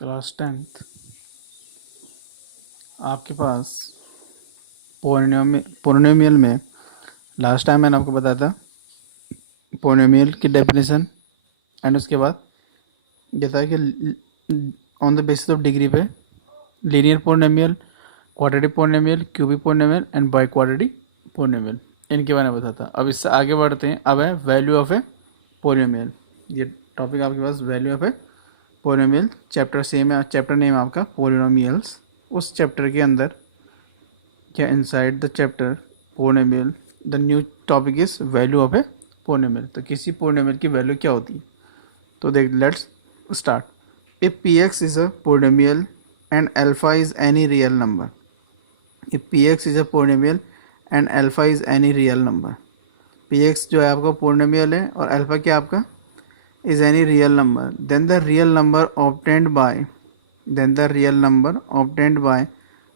Class 10th आपके पास polynomial में last time मैंने आपको बताया था पोलिनोमियल की डेफिनेशन एंड उसके बाद ये था कि on the basis of degree पे linear polynomial, quadratic polynomial, cubic polynomial and biquadratic polynomial, इनके बारे में बताता। अब इससे आगे बढ़ते हैं। अब है वैल्यू ऑफ ए पोलिनोमियल। ये टॉपिक आपके पास value of a polynomial chapter same है, चैप्टर नेम आपका पोलिनोमियल्स। उस चैप्टर के अंदर क्या inside the chapter polynomial the new topic is value of a polynomial. तो किसी पोलिनोमियल की वैल्यू क्या होती है, तो देख let's start. If P x is a polynomial and alpha is any real number, if P x is a polynomial and alpha is any real number, P x जो है आपका पोलिनोमियल है और अल्फा क्या आपका is any real number, then the real number obtained by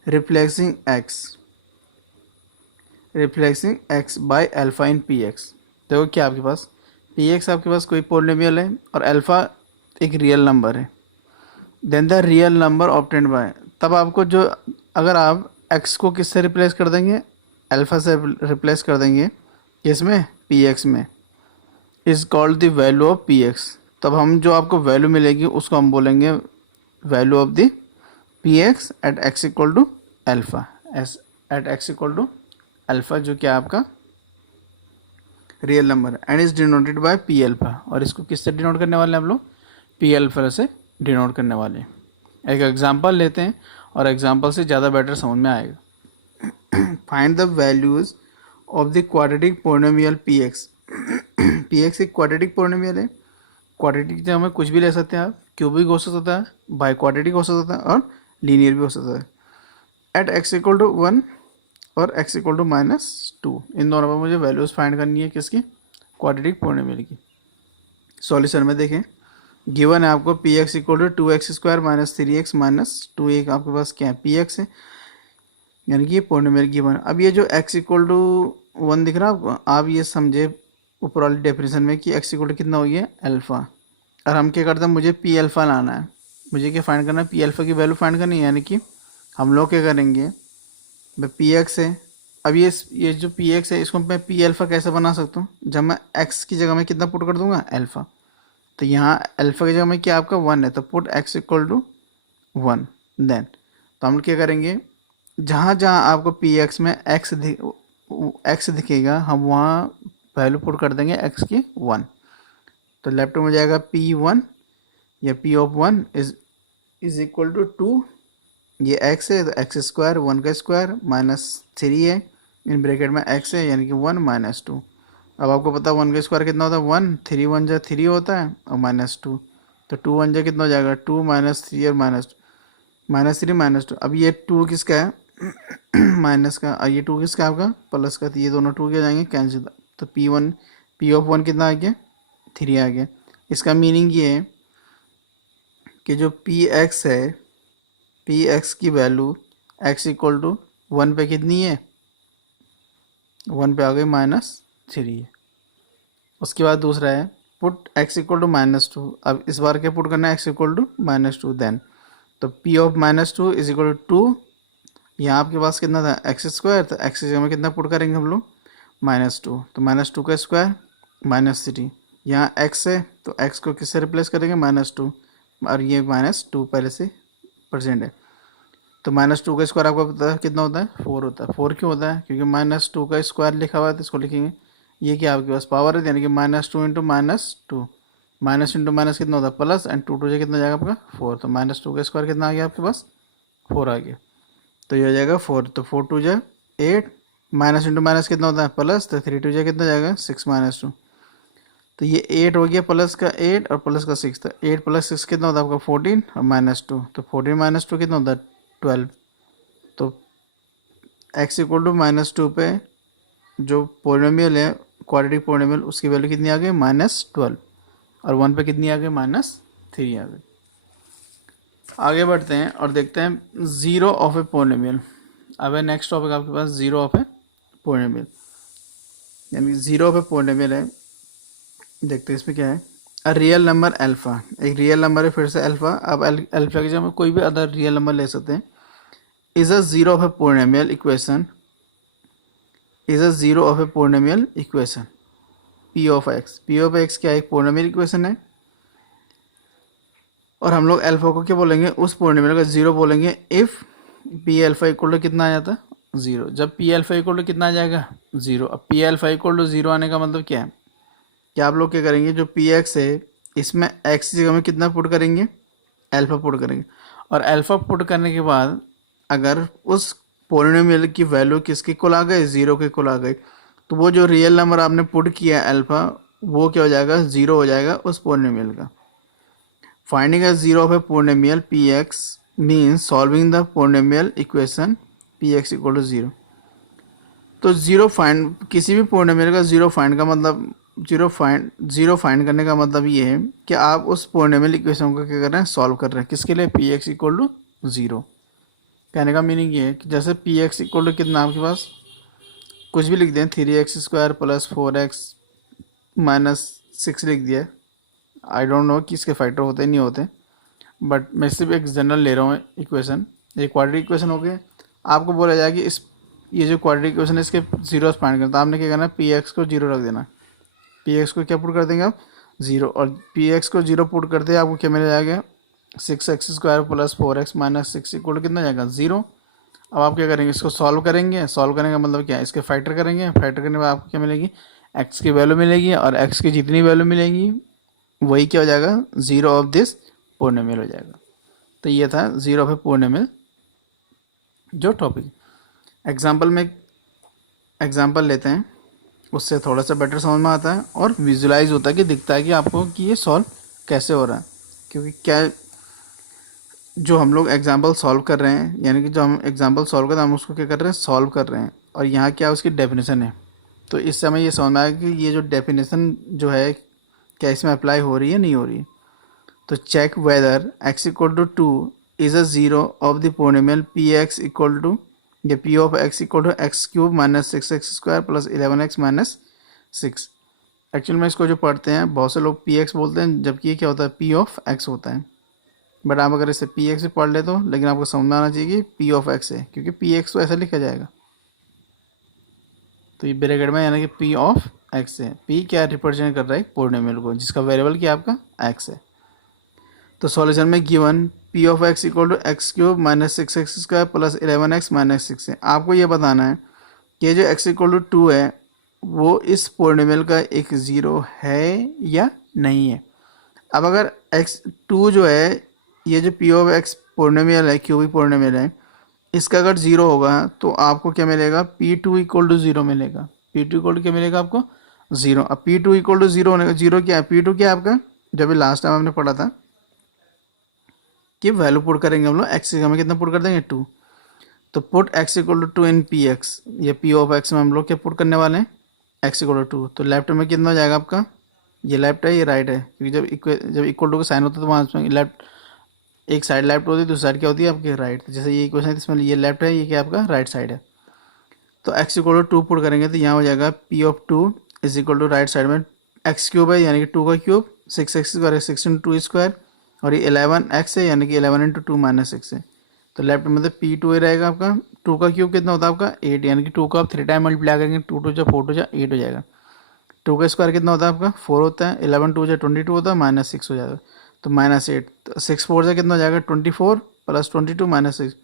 replacing x by alpha in px। देखो क्या आपके पास px आपके पास कोई पोलिनोमियल है और अल्फा एक रियल नंबर है। Then the real number obtained by, तब आपको जो अगर आप x को किससे रिप्लेस कर देंगे, अल्फा से रिप्लेस कर देंगे, किसमें, px में, is called the value of P X. तब हम जो आपको वैल्यू मिलेगी उसको हम बोलेंगे value of the P X at X equal to alpha, at X equal to alpha, जो क्या आपका real number and is denoted by P alpha. और इसको किससे डिनोट करने वाले हैं हम लोग, पी एल्फा से डिनोट करने वाले हैं। एक एग्जांपल लेते हैं और एग्जांपल से ज़्यादा बेटर समझ में आएगा। Find the values of the quadratic polynomial P x. P x एक क्वाड्रेटिक पोलिनोमियल है। क्वाड्रेटिक जो हमें कुछ भी ले सकते हैं आप, क्यूबिक हो सकता है, बाई क्वाड्रेटिक हो सकता है और लीनियर भी हो सकता है। एट एक्स इक्वल टू 1 और एक्स इक्वल टू -2, इन दोनों पर मुझे वैल्यूज फाइंड करनी है, किसकी, क्वाड्रेटिक पोलिनोमियल की। सॉल्यूशन में देखें, गिवन है आपको P x equal to 2x² -3x -2, एक आपके पास क्या है, पी एक्स है, यानी कि ये पोलिनोमियल गिवन। अब ये जो x इक्वल टू 1 दिख रहा है आपको, आप ये समझे ऊपर वाली डेफिनेशन में कि x इक्वल टू कितना हो गया, अल्फा। और हम क्या करते हैं, मुझे पी अल्फा लाना है, मुझे क्या फाइंड करना है, पी अल्फा की वैल्यू फाइंड करनी है। यानी कि हम लोग क्या करेंगे, पी एक्स है, अब ये जो पी एक्स है इसको मैं पी अल्फा कैसे बना सकता हूँ, जब मैं x की जगह में कितना पुट कर दूंगा, अल्फा। तो यहाँ अल्फा की जगह में क्या आपका 1 है, तो put x equal to 1। Then तो हम क्या करेंगे, जहाँ जहाँ आपको पी एक्स में x दिखेगा, हम वहाँ वैल्यू पुट कर देंगे x की 1। तो लेफ्ट में जाएगा p1 या p of 1 is equal to 2, ये x है तो x स्क्वायर 1 का स्क्वायर -3 है, इन ब्रैकेट में x है यानी कि 1 -2। अब आपको पता है 1 का स्क्वायर कितना होता है, 1, 3 1 जा 3 होता है और -2, तो 2 1 जा कितना हो जाएगा, 2 -3 और -3 -2। अब ये 2 किसका है, माइनस का, और ये 2 किसका आपका, प्लस का, तो ये दोनों 2 क्या जाएंगे, कैंसिल। तो p ऑफ 1 कितना आ गया, 3 आ गया। इसका मीनिंग ये है कि जो px है, px की वैल्यू x इक्वल टू 1 पे कितनी है, 1 पे आ गई -3 है। उसके बाद दूसरा है पुट x इक्वल टू -2। अब इस बार क्या पुट करना है, x इक्वल टू -2। देन तो p of -2 is equal to 2, यहाँ आपके पास कितना था, एक्स स्क्वायर, तो एक्स की जगह में कितना पुट करेंगे हम लोग, -2, तो -2 का स्क्वायर -3, यहाँ x है तो x को किससे रिप्लेस करेंगे, -2, और ये -2 पहले से प्रेजेंट है। तो -2 का स्क्वायर आपको पता है कितना होता है, 4 होता है। 4 क्यों होता है, क्योंकि -2 का स्क्वायर लिखा हुआ है, तो इसको लिखेंगे, ये क्या आपके पास पावर है, यानी कि -2 इंटू -2, माइनस इंटू माइनस कितना होता है, प्लस, एंड 2 2 से कितना जाएगा आपका 4, तो -2 का स्क्वायर कितना आ गया आपके पास, 4 आ गया। तो ये हो जाएगा 4, तो 4 2 जा 8, माइनस इंटू माइनस कितना होता है, प्लस, तो 3 2 जा कितना जाएगा, 6 -2। तो ये 8 हो गया, प्लस का 8 और प्लस का 6, तो 8 + 6 कितना होता है आपका 14 और -2, तो 14 - 2 कितना होता है 12। तो x इक्वल टू -2 पे जो पोलिनोमियल है, क्वाड्रेटिक पोलिनोमियल, उसकी वैल्यू कितनी आ गई, -12, और 1 पे कितनी आ गई, -3 आ गई। आगे बढ़ते हैं और देखते हैं जीरो ऑफ ए पोलिनोमियल। अब है नेक्स्ट टॉपिक आपके पास जीरो ऑफ ए पोलिनोमियल, यानी जीरो ऑफ ए पोलिनोमियल है। देखते हैं इसमें क्या है। रियल नंबर अल्फ़ा, एक रियल नंबर है फिर से अल्फ़ा। अब अल्फ़ा की जगह हम कोई भी अदर रियल नंबर ले सकते हैं। Is a zero of a polynomial equation, is a zero of a polynomial equation P of x. P of x क्या एक पोलिनोमियल इक्वेशन है, और हम लोग अल्फ़ा को क्या बोलेंगे, उस पोलिनोमियल का ज़ीरो बोलेंगे if P alpha equal to कितना आ जाता है, ज़ीरो। जब पी अल्फ़ा इक्वल टू कितना आ जाएगा, ज़ीरो। अब P alpha equal to zero आने का मतलब क्या है, कि आप लोग क्या करेंगे, जो पी एक्स है इसमें एक्स की जगह में कितना पुट करेंगे, अल्फ़ा पुट करेंगे। और अल्फ़ा पुट करने के बाद अगर उस पोलिनोमियल की वैल्यू किसके इक्वल आ गई, ज़ीरो के इक्वल आ गई, तो वो जो रियल नंबर आपने पुट किया अल्फ़ा, वो क्या हो जाएगा, ज़ीरो हो जाएगा उस पोलिनोमियल का। Finding a zero of a polynomial P X means solving the polynomial equation P x equal to zero. तो ज़ीरो फाइंड, किसी भी पोलिनोमियल का ज़ीरो फाइंड का मतलब, ज़ीरो फाइंड करने का मतलब ये है कि आप उस पोलिनोमियल इक्वेशन को क्या कर रहे हैं, सॉल्व कर रहे हैं। किसके लिए, P x equal to zero. कहने का मीनिंग ये है कि जैसे पी एक्स इक्वल टू कितना आपके पास, कुछ भी लिख दें, 3x² प्लस 4x माइनस 6 लिख दिया। आई डोंट नो कि इसके फैक्टर होते नहीं होते, बट मैं सिर्फ एक जनरल ले रहा हूँ इक्वेशन। ये क्वाड्रेटिक इक्वेशन हो गया। आपको बोला जाए कि इस, ये जो क्वाड्रेटिक इक्वेशन है इसके जीरो फाइंड करना, तो आपने क्या करना है, पी एक्स को जीरो रख देना। पी एक्स को क्या पुट कर देंगे आप, जीरो, और पी एक्स को जीरो पुट करते हैं आपको क्या मिल जाएगा, 6x² plus 4x minus 6 equal कितना जाएगा, ज़ीरो। अब आप क्या करेंगे, इसको सॉल्व करेंगे। सॉल्व करने का मतलब क्या है, इसके फैक्टर करेंगे। फैक्टर करने के बाद आपको क्या मिलेगी, एक्स की वैल्यू मिलेगी, और एक्स की जितनी वैल्यू मिलेगी वही क्या हो जाएगा, ज़ीरो ऑफ दिस पोलिनोमियल हो जाएगा। तो ये था ज़ीरो ऑफ ए पोलिनोमियल जो टॉपिक। एग्जाम्पल में एग्जाम्पल लेते हैं, उससे थोड़ा सा बेटर समझ में आता है और विजुलाइज होता है कि दिखता है कि आपको कि ये सॉल्व कैसे हो रहा है। क्योंकि क्या, जो हम लोग एग्जाम्पल सॉल्व कर रहे हैं, यानी कि जो हम एग्जाम्पल सॉल्व कर रहे हैं, हम उसको क्या कर रहे हैं, सॉल्व कर रहे हैं, और यहाँ क्या उसकी डेफिनेशन है। तो इस समय ये समझ में आएगा कि ये जो डेफिनेशन जो है क्या इसमें अप्लाई हो रही है, नहीं हो रही है। तो check whether x equal to 2 is a zero of the polynomial P x equal to, या P of x equal to x cube minus 6x² plus 11x minus 6। Actual में इसको जो पढ़ते हैं बहुत से लोग पी एक्स बोलते हैं, जबकि ये क्या होता है, पी ऑफ एक्स होता है। बट आप अगर इसे पी एक्स भी पढ़ ले तो, लेकिन आपको समझ में आना चाहिए कि पी ऑफ एक्स है, क्योंकि पी एक्स तो ऐसा लिखा जाएगा। तो ये ब्रैकेट में यानी कि पी ऑफ एक्स है। पी क्या रिप्रेजेंट कर रहा है, पोलिनोमियल को, जिसका वेरिएबल क्या आपका एक्स है। तो सॉल्यूशन में given P of x equal to x cube minus 6x² plus 11x minus 6 है। आपको ये बताना है कि जो x इक्वल टू 2 है वो इस पोलिनोमियल का एक ज़ीरो है या नहीं है। अब अगर x2 जो है, ये जो पी ऑफ एक्स पोलिनोमियल है, क्यूबिक पोलिनोमियल है, इसका अगर ज़ीरो होगा तो आपको क्या मिलेगा, P2 इक्वल टू ज़ीरो मिलेगा। P2 इक्वल टू क्या मिलेगा आपको, ज़ीरो। अब P2 इक्वल टू ज़ीरो होने का, ज़ीरो क्या है, P2 क्या है आपका, जब भी लास्ट टाइम हमने पढ़ा था कि वैल्यू पुट करेंगे हम लोग, एक्स की हमें कितना पुट कर देंगे, 2। तो put x equal to 2 in P X, ये पी ऑफ एक्स में हम लोग क्या पुट करने वाले हैं, x इक्वल टू 2। तो लेफ्ट में कितना हो जाएगा आपका, ये लेफ्ट है ये राइट है, क्योंकि जब इक्वल टू का साइन होता है तो वहाँ लेफ्ट, एक साइड लेफ्ट होती है, दूसरी साइड क्या होती है आपकी, राइट। तो जैसे ये इक्वेशन है इसमें ये लेफ्ट है, ये क्या आपका राइट साइड है। तो x इक्वल टू 2 पुट करेंगे तो यहाँ हो जाएगा p of 2 is equal to right side में x क्यूब है, यानी कि 2 का क्यूब, 6x² 6 इंटू 2 स्क्वायर, और ये 11x है, यानी कि 11 इंटू 2 माइनस 6 है। तो लेफ्ट में मतलब P2 ही रहेगा आपका। 2 का क्यूब कितना होता है आपका 8, यानी कि 2 को आप 3 टाइम मल्टीप्लाई करेंगे, 2 2 जा 4 2 जा 8 हो जाएगा। 2 का स्क्वायर कितना होता है आपका 4 होता है, 11 2 जा 22 होता है, माइनस 6 हो जाएगा, तो माइनस 8। तो 6 4 से कितना हो जाएगा 24 प्लस 22 माइनस 6।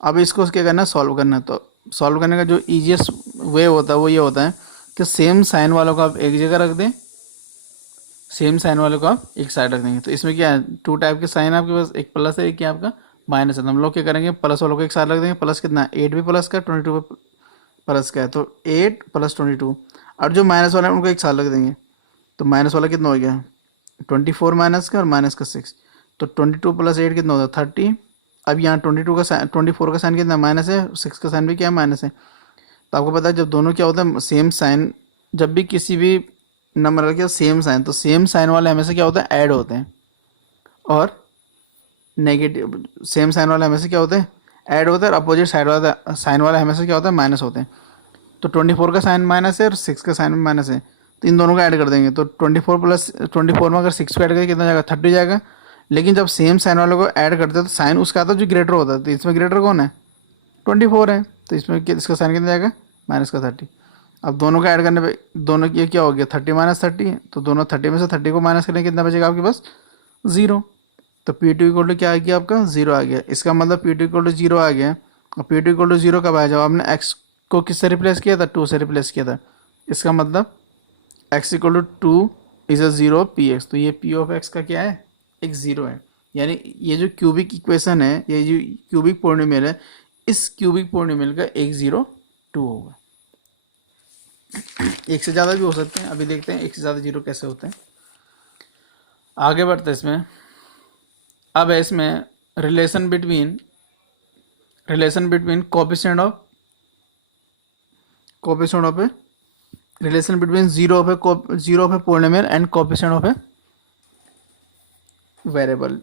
अब इसको क्या करना है, सॉल्व करना है। तो सॉल्व करने का जो ईजिएस्ट वे होता है वो ये होता है कि सेम साइन वालों को आप एक जगह रख दें, सेम साइन वाले को आप एक साइड रख देंगे। तो इसमें क्या है, 2 टाइप के साइन आपके पास, एक प्लस है, एक क्या आपका माइनस है। तो हम लोग क्या करेंगे, प्लस वालों को एक साइड रख देंगे। प्लस कितना, 8 भी प्लस का, 22 भी प्लस का है, तो 8 प्लस 22। और जो माइनस वाला है उनको एक साइड रख देंगे। तो माइनस वाला कितना हो गया 24 माइनस का, और माइनस का 6, तो 22 प्लस 8 कितना होता है 30। अब यहाँ 22 का साइन, 24 का साइन कितना माइनस है, 6 का साइन भी क्या है माइनस है। तो आपको पता है जब दोनों क्या होता है सेम साइन, जब भी किसी भी नंबर के सेम साइन, तो सेम साइन वाले हमेशा क्या होता है ऐड होते हैं, और नेगेटिव सेम साइन वाले हमेशा क्या होते हैं ऐड होते हैं, और अपोजिट साइड वाला साइन वाला हमेशा क्या होता है माइनस होते हैं। तो 24 का साइन माइनस है और 6 का साइन भी माइनस है। तो इन दोनों का ऐड कर देंगे तो 24 में अगर 6 को ऐड करें कितना जाएगा 30 जाएगा। लेकिन जब सेम साइन वाले को ऐड करते हैं तो साइन उसका आता है जो ग्रेटर होता है, तो इसमें ग्रेटर कौन है 24 है, तो इसमें इसका साइन कितना जाएगा माइनस का 30। अब दोनों का ऐड करने पे दोनों ये क्या हो गया 30 माइनस 30, तो दोनों 30 में से 30 को माइनस करें कितना बचेगा आपके पास 0। तो P2 इक्वल टू क्या आ गया आपका 0 आ गया। इसका मतलब P2 इक्वल टू 0 आ गया। और P2 इक्वल टू 0 कब आया जब आपने x को किससे रिप्लेस किया था 2 से रिप्लेस किया था। इसका मतलब x equal to 2 is a 0 px, तो ये p ऑफ x का क्या है एक 0 है। यानी ये जो क्यूबिक इक्वेशन है, ये जो क्यूबिक पोलिनोमियल है, इस क्यूबिक पोलिनोमियल का एक 0 2 होगा। एक से ज़्यादा भी हो सकते हैं, अभी देखते हैं एक से ज़्यादा 0 कैसे होते हैं। आगे बढ़ते हैं इसमें। अब है इसमें relation between coefficient of relation between zero of a polynomial and coefficient of a variable.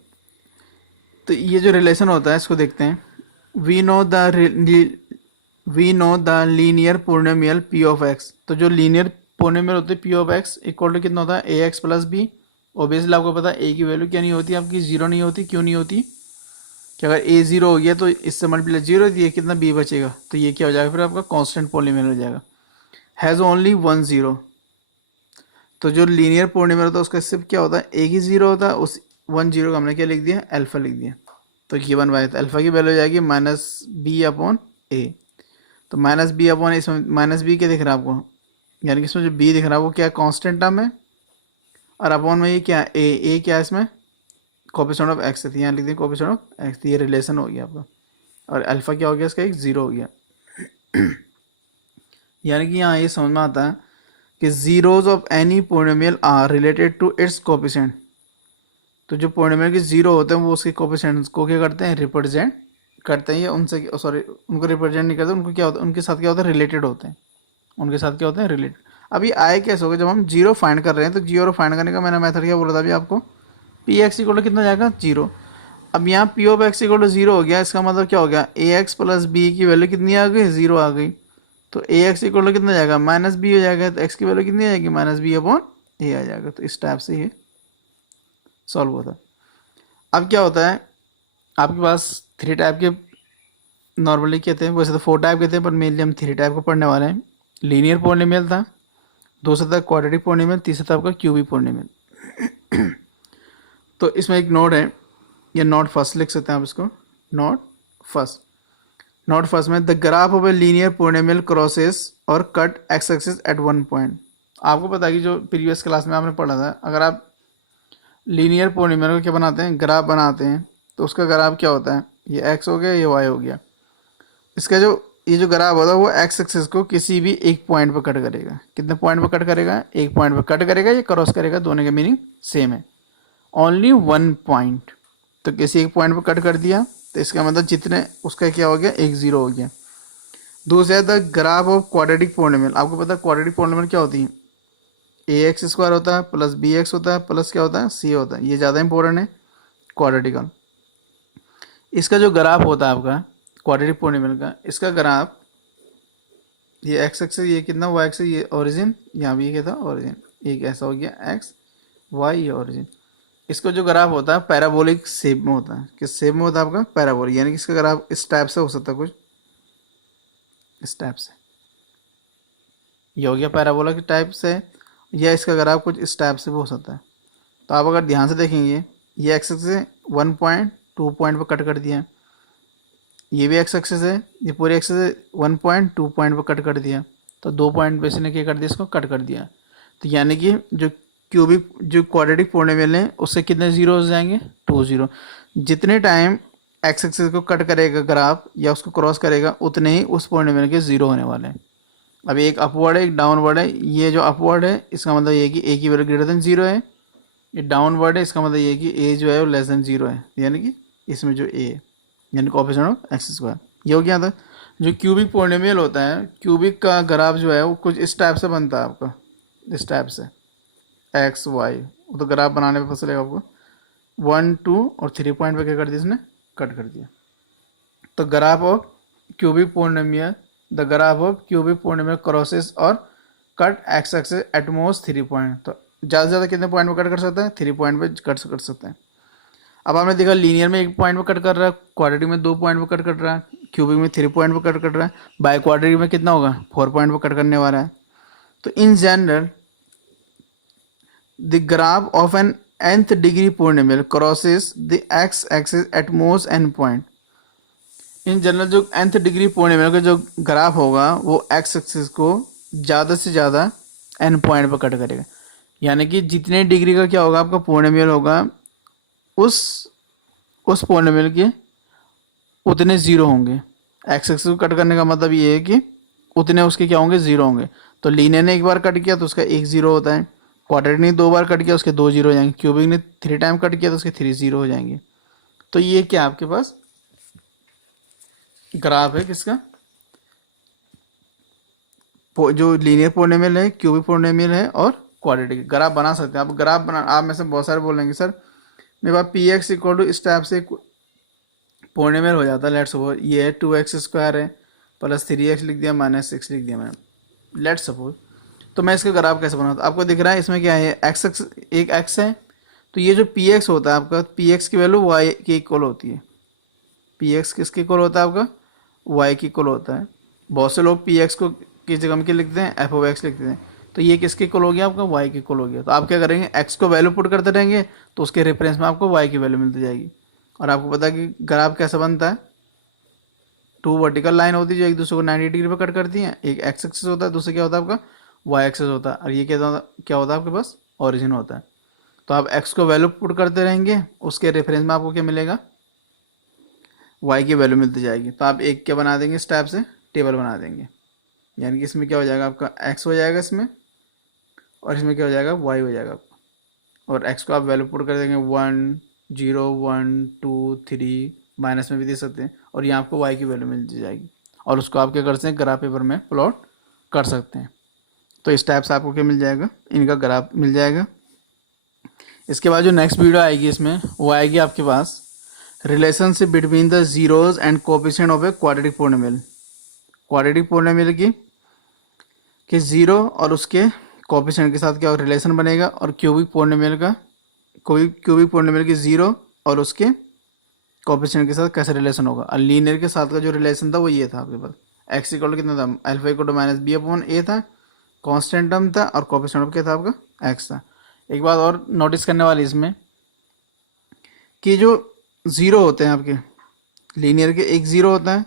तो ये जो रिलेशन होता है इसको देखते हैं। We know the linear polynomial p of x. तो जो लीनियर पोलिनोमियल होते हैं p of x equal to कितना होता है a x plus b. Obviously आपको पता है ए की वैल्यू क्या नहीं होती आपकी 0 नहीं होती। क्यों नहीं होती कि अगर ए 0 हो गया तो इससे मल्टीप्लाई 0 दिए कितना बी बचेगा, तो ये क्या हो जाएगा फिर आपका कांस्टेंट पोलिनोमियल हो जाएगा। Has only 1 0। तो जो लीनियर पोलिनोमियल होता है उसका सिर्फ क्या होता है एक ही 0 होता है। उस 1 0 का हमने क्या लिख दिया अल्फा लिख दिया। तो गिवन बाय अल्फा की वैल्यू हो जाएगी माइनस बी अपॉन ए। तो माइनस बी अपॉन इसमें माइनस बी क्या दिख रहा है आपको, यानी कि इसमें जो बी दिख रहा है वो क्या कांस्टेंट टर्म है, और अपॉन में ये क्या ए क्या है इसमें कोएफिशिएंट ऑफ एक्स है, यहाँ लिख दिए कोएफिशिएंट ऑफ एक्स। ये रिलेशन हो गया आपका। और अल्फा क्या हो गया इसका एक 0 हो गया। यानी कि यहाँ ये समझ में आता है कि zeros of any polynomial are related to its coefficient. तो जो पोलिनोमियल के 0 होते हैं वो उसके कोएफिशिएंट्स को क्या करते हैं रिप्रेजेंट करते हैं, या उनसे सॉरी उनको रिप्रेजेंट नहीं करते, उनको क्या होता है उनके साथ क्या होता है रिलेटेड होते हैं, उनके साथ क्या होते हैं रिलेटेड। अब ये आए कैसे होगा जब हम 0 फाइंड कर रहे हैं। तो 0 फाइंड करने का मैंने मेथड क्या बोला था अभी आपको, पी एक्स इक्वल टू कितना जाएगा 0। अब यहाँ p of x equal to 0 हो गया। इसका मतलब क्या हो गया ए एक्स प्लस बी की वैल्यू कितनी आ गई 0 आ गई। तो ए एक्स इक्वल टू कितना जाएगा माइनस बी हो जाएगा। तो एक्स की वैल्यू कितनी आ जाएगी माइनस बी अपॉन ए आ जाएगा। तो इस टाइप से ये सॉल्व होता है। अब क्या होता है आपके पास 3 टाइप के नॉर्मली कहते हैं, वैसे तो 4 टाइप के थे पर मेनली हम 3 टाइप को पढ़ने वाले हैं। लीनियर पोलिनोमियल था, दूसरा था क्वाड्रेटिक पोलिनोमियल, तीसरा था आपका क्यूबिक पोलिनोमियल। तो इसमें एक नोट है, ये नोट फर्स्ट लिख सकते हैं आप इसको। नोट फर्स्ट में the graph of a linear polynomial crosses और cut x axis at one point. आपको पता है कि जो प्रीवियस क्लास में आपने पढ़ा था, अगर आप लीनियर पोलिनोमियल को क्या बनाते हैं ग्राफ बनाते हैं, तो उसका ग्राफ क्या होता है ये एक्स हो गया ये वाई हो गया। इसका जो ये जो ग्राफ होता है वो एक्स एक्सिस को किसी भी एक पॉइंट पर कट करेगा। कितने पॉइंट पर कट करेगा एक पॉइंट पर कट करेगा, ये क्रॉस करेगा, दोनों का मीनिंग सेम है। Only 1 point. तो किसी एक पॉइंट पर कट कर दिया तो इसका मतलब जितने उसका क्या हो गया एक 0 हो गया। दूसरा the graph of quadratic polynomial. आपको पता है क्वाड्रेटिक पोलिनोमियल क्या होती है ए एक्स स्क्वायर होता है प्लस बी एक्स होता है प्लस क्या होता है सी होता है। ये ज़्यादा इंपॉर्टेंट है क्वाड्रेटिकल। इसका जो ग्राफ होता है आपका क्वाड्रेटिक पोलिनोमियल का, इसका ग्राफ ये एक्स एक्स ये कितना वाई एक्स ये ओरिजिन, यहाँ भी ये क्या था ओरिजिन, एक ऐसा हो गया एक्स वाई ये ओरिजिन। इसका जो ग्राफ होता है पैराबोलिक शेप में होता है। किस शेप में होता है आपका पैराबोलिक, यानी कि इसका ग्राफ इस टाइप से हो सकता है, कुछ इस टाइप से ये हो गया पैराबोला के टाइप से, या इसका ग्राफ कुछ इस टाइप से भी हो सकता है। तो आप अगर ध्यान से देखेंगे ये एक्स एक्सिस से 1 पॉइंट 2 पॉइंट पर कट कर दिया, ये भी एक्स एक्सिस है, ये पूरे एक्सिस से 1 पॉइंट 2 पॉइंट पर कट कर दिया, तो 2 पॉइंट पे इसने क्या कर दिया इसको कट कर दिया। तो यानी कि जो क्यूबिक जो क्वाड्रेटिक पोलिनोमियल है उससे कितने जीरो हो जाएंगे 2 0। जितने टाइम एक्स एक्सिस को कट करेगा ग्राफ या उसको क्रॉस करेगा उतने ही उस पोलिनोमियल के 0 होने वाले हैं। अभी एक अपवर्ड है एक डाउनवर्ड है। ये जो अपवर्ड है इसका मतलब ये कि ए की वैल्यू ग्रेटर देन 0 है। ये डाउनवर्ड है इसका मतलब ये कि ए जो है वो लेस देन 0 है, यानी कि इसमें जो ए है यानी कोएफिशिएंट ऑफ एक्स स्क्वायर। ये हो गया था। जो क्यूबिक पोलिनोमियल होता है क्यूबिक का ग्राफ जो है वो कुछ इस टाइप से बनता है आपका, इस टाइप से एक्स वाई। वो तो ग्राफ बनाने में फंस लेगा आपको। 1 2 और 3 पॉइंट पे क्या कर दिया इसने कट कर दिया। तो graph of cubic polynomial the graph of cubic polynomial crosses और cut x axis at most 3 point, तो ज़्यादा से ज़्यादा कितने पॉइंट पे कट कर सकते हैं? 3 पॉइंट पे कट कर सकते हैं। अब आपने देखा लीनियर में 1 पॉइंट पे कट कर रहा है, क्वाड्रेटिक में 2 पॉइंट पे कट कर रहा है, क्यूबिक में 3 पॉइंट पे कट कर रहा है, बाय क्वाड्रेटिक में कितना होगा? 4 पॉइंट पे कट करने वाला है। तो in general the graph of an nth degree polynomial crosses the x axis at most n point. In general जो nth डिग्री पोलिनोमियल का जो ग्राफ होगा वो एक्स एक्सिस को ज़्यादा से ज़्यादा n पॉइंट पर कट करेगा, यानी कि जितने डिग्री का क्या होगा आपका पोलिनोमियल होगा, उस पोलिनोमियल के उतने ज़ीरो होंगे। एक्स एक्सिस को कट करने का मतलब ये है कि उतने उसके क्या होंगे? ज़ीरो होंगे। तो लीनियर ने 1 बार कट किया तो उसका 1 ज़ीरो होता है, क्वाड्रेटिक ने 2 बार कट किया उसके 2 ज़ीरो हो जाएंगे, क्यूबिक ने 3 टाइम कट किया तो उसके 3 ज़ीरो हो जाएंगे। तो ये क्या आपके पास ग्राफ है किसका? जो लीनियर पोलिनोमियल है, क्यूबिक पोलिनोमियल है और क्वाड्रेटिक। ग्राफ बना सकते हैं आप। ग्राफ बना, आप में से बहुत सारे बोलेंगे सर मेरे पास पी एक्स इक्वल टू इस टाइप से पोलिनोमियल हो जाता है। लेट्स सपोज ये है 2x स्क्वायर है प्लस 3x लिख दिया माइनस 6 लिख दिया मैंने, लेट्स सपोज। तो मैं इसका ग्राफ कैसे बनाता हूँ? आपको दिख रहा है इसमें क्या है? एक्स एक्स एक एक्स है, तो ये जो पी एक्स होता है आपका, पी एक्स की वैल्यू वाई के इक्वल होती है। पी एक्स किसके इक्वल होता है आपका? वाई के इक्वल होता है। बहुत से लोग पी एक्स को किस जगह में क्या लिखते हैं? एफ ओ एक्स लिखते हैं। तो ये किसके इक्वल हो गया आपका? वाई के इक्वल हो गया। तो आप क्या करेंगे? एक्स को वैल्यू पुट करते रहेंगे तो उसके रेफरेंस में आपको वाई की वैल्यू मिलती जाएगी। और आपको पता है कि ग्राफ कैसा बनता है? 2 वर्टिकल लाइन होती है जो एक दूसरे को 90 डिग्री पर कट करती हैं। एक एक्स एक्सिस होता है, दूसरा क्या होता है आपका? वाई एक्सिस होता है। और ये क्या होता है आपके पास? ओरिजिन होता है। तो आप एक्स को वैल्यू पुट करते रहेंगे, उसके रेफरेंस में आपको क्या मिलेगा? वाई की वैल्यू मिलती जाएगी। तो आप एक क्या बना देंगे? इस टाइप से टेबल बना देंगे, यानी कि इसमें क्या हो जाएगा आपका? एक्स हो जाएगा इसमें, और इसमें क्या हो जाएगा? वाई हो जाएगा आपका। और एक्स को आप वैल्यू पुट कर देंगे 1 0 1 2 3, माइनस में भी दे सकते हैं, और यहाँ आपको वाई की वैल्यू मिल जाएगी। और उसको आप क्या कर सकते हैं? ग्राफ पेपर में प्लॉट कर सकते हैं। तो इस टाइप से आपको क्या मिल जाएगा? इनका ग्राफ मिल जाएगा। इसके बाद जो नेक्स्ट वीडियो आएगी इसमें वो आएगी आपके पास relationship between the zeros and coefficient of a quadratic polynomial. Quadratic polynomial की जीरो और उसके कोएफिशिएंट के साथ क्या रिलेशन बनेगा, और क्यूबिक पोलिनोमियल का की जीरो और उसके कोएफिशिएंट के साथ कैसे रिलेशन होगा। और लीनियर के साथ का जो रिलेशन था वो ये था आपके पास, एक्स इक्वल कितना था? Alpha equal to minus B upon A था, कांस्टेंट टर्म था, और कोएफिशिएंट क्या था आपका? एक्स था। एक बात और नोटिस करने वाली इसमें कि जो ज़ीरो होते हैं आपके लीनियर के, एक ज़ीरो होता है,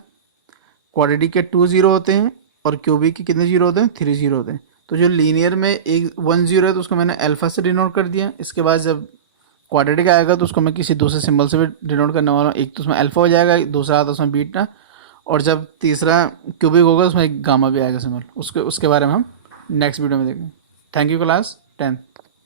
क्वाड्रेटिक के 2 ज़ीरो होते हैं, और क्यूबिक के कितने ज़ीरो होते हैं? 3 ज़ीरो होते हैं। तो जो लीनियर में एक 1 ज़ीरो है तो उसको मैंने अल्फा से डिनोट कर दिया। इसके बाद जब क्वाड्रेटिक आएगा तो उसको मैं किसी दूसरे सिंबल से भी डिनोट करने वाला हूँ। एक तो उसमें अल्फा हो जाएगा, दूसरा आता उसमें बीटा, और जब तीसरा क्यूबिक होगा उसमें एक गामा भी आएगा सिंबल। उसके बारे में हम नेक्स्ट वीडियो में देखेंगे। Thank you class 10।